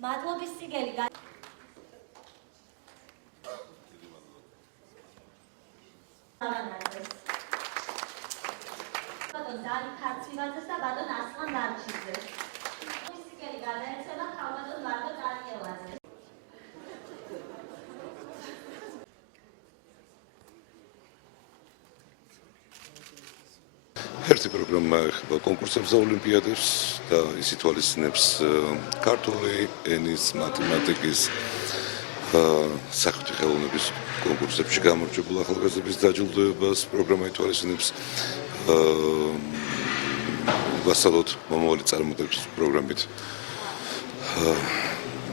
მადლობის სიგელი ბატონ დალი ქარცივაძეს და ბატონ ასლან დარჩიძეს. სიგელი გადაეცემა ხალბატონ ვარდო დარიელაძეს. ერთი პროგრამა ეხება კონკურსებს და ოლიმპიადებს და ის ითვალისწინებს ქართული ენის, მათემატიკის, სახვითი ხელოვნების კონკურსებში გამარჯვებულ ახალგაზრდების დაჯილდოებას. პროგრამა ითვალისწინებს ვასალოთ მომავალი წარმატების პროგრამით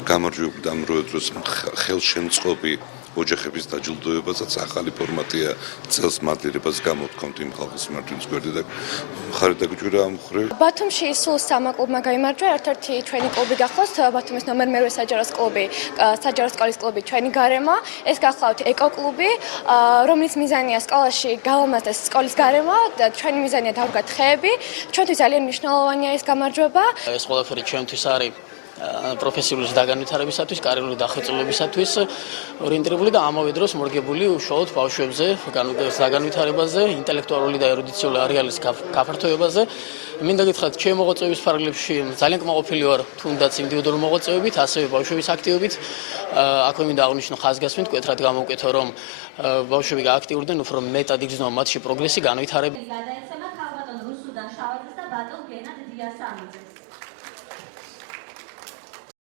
გამარჯვებულ და ამავე დროს ხელშემწყობი ოჯახების დაჯილდოებასაც ახალი ფორმატია წელს მადლიერებას გამოთქვამთ იმ ხალხის მართვინს გვერდი და მხარი დაგვიჭირა ამ მხრივ. ბათუმში სულ 3 კლუბმა გაიმარჯვა, ერთ-ერთი ჩვენი კლუბი გახლავთ ბათუმის ნომერ 1 საჯარო სკოლის კლუბი ჩვენი გარემო, ეს გახლავთ ეკო კლუბი, რომლის მიზანია სკოლაში გავამართლოს სკოლის გარემო და ჩვენი მიზანია დავდგათ ხეები. ჩვენთვის ძალიან მნიშვნელოვანია ეს გამარჯვება. ეს ყველაფერი ჩვენთვის არის პროფესიული დაგანვითარებისათვის, კარიერული დახვეწილებისათვის ორიენტირებული და ამავე დროს მორგებული უშუალოდ ბავშვებზე, დაგანვითარებაზე, ინტელექტუალური და ერუდიციული არეალის გაფართოებაზე. მინდა გითხრათ, ჩემი მოღვაწეობის ფარგლებში ძალიან კმაყოფილი ვარ, თუნდაც ინდივიდუალური მოღვაწეობით, ასევე ბავშვების აქტივობით. აქვე მინდა აღნიშნო ხაზგასმით, მკვეთრად გამოვკეთო, რომ ბავშვები გააქტიურდნენ, უფრო მეტად იგრძნობა მათში პროგრესი, განვითარება. გადაეცემა ხალბატონ რუსუდან შავაძეს და ბატონ გენად დიასამიძეს.